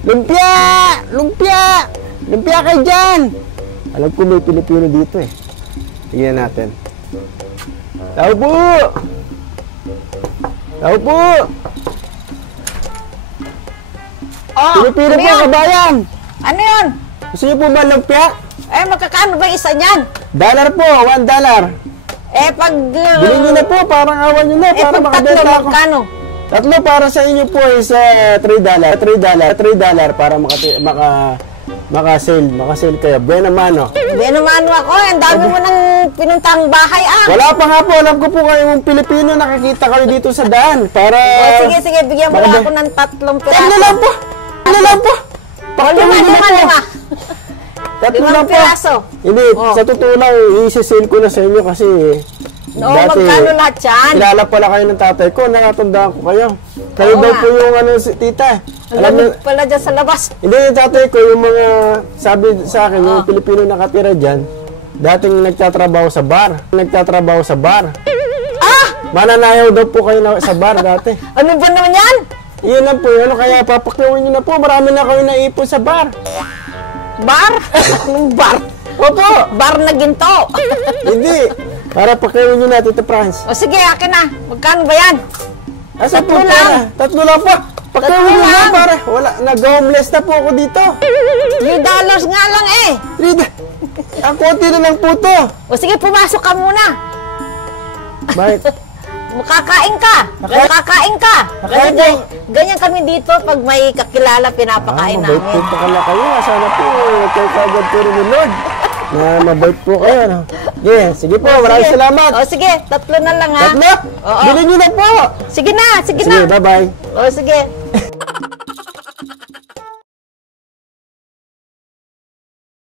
Lumpia! Lumpia! Lumpia kayo dyan! Alam ko may Pilipino dito eh. Tingnan natin. Tao po! Tao po! Oh, Pilipino ano po, yun? kabayan! Ano yun? Gusto niyo po ba lumpia? Eh, magkakano ba isa niyan? Dollar po, $1. Eh, pag... Bilhin niyo na po, parang awan niyo na, eh, para pag tatlo, makabenta ako. magkano? Tatlo para sa inyo po is $3. $3 para maka-sale kayo. Buena mano. Binumano ako, ang dami mo nang pinuntang bahay Wala pa nga po, alam ko po kayong Pilipino, nakikita kayo dito sa daan. Para... O, sige, bigyan mo lang ako ng 3 piraso. Tatlo lang po! Tatlo lang po! Lima. Tatlo lang po! Piraso. Hindi, sa totoo lang, i-sale ko na sa inyo kasi... Oo, magkano lahat yan? Kilala pala kayo ng tatay ko, nakatandaan ko kayo. Kayo daw po yung tita. Alam mo pala dyan sa labas. Hindi, yung tatay ko, yung mga sabi sa akin, yung Pilipino nakatira dyan, dating nagtatrabaho sa bar. Mananayaw daw po kayo sa bar dati. Ano ba naman yan? Yun lang po, kaya papakyawin nyo na po, marami na kayo naipon sa bar. Bar? Anong bar? Opo! Bar na ginto. Hindi, para pakyawin nyo na, Tito Franz. O sige, akin na. Magkano ba yan? Asa po Tatlo pera? lang. Tatlo lang po. Pakyawin Tatlo nyo na, lang. para. Wala, nag-homeless na po ako dito. $3 nga lang eh. Ang konti na lang po to. O sige, pumasok ka muna. Bakit? Makakain ka. Kakain Kasi ganyan kami dito pag may kakilala pinapakain mabait namin. po pala kayo. Sana po, kayo kagad po rin ni Lord. Na mabait po kayo. No? Yeah, sige po, maraming salamat. O sige, 3 na lang ha. Tatlo? Oo. Bilhin nyo na po. Sige na. Sige, bye-bye. O sige.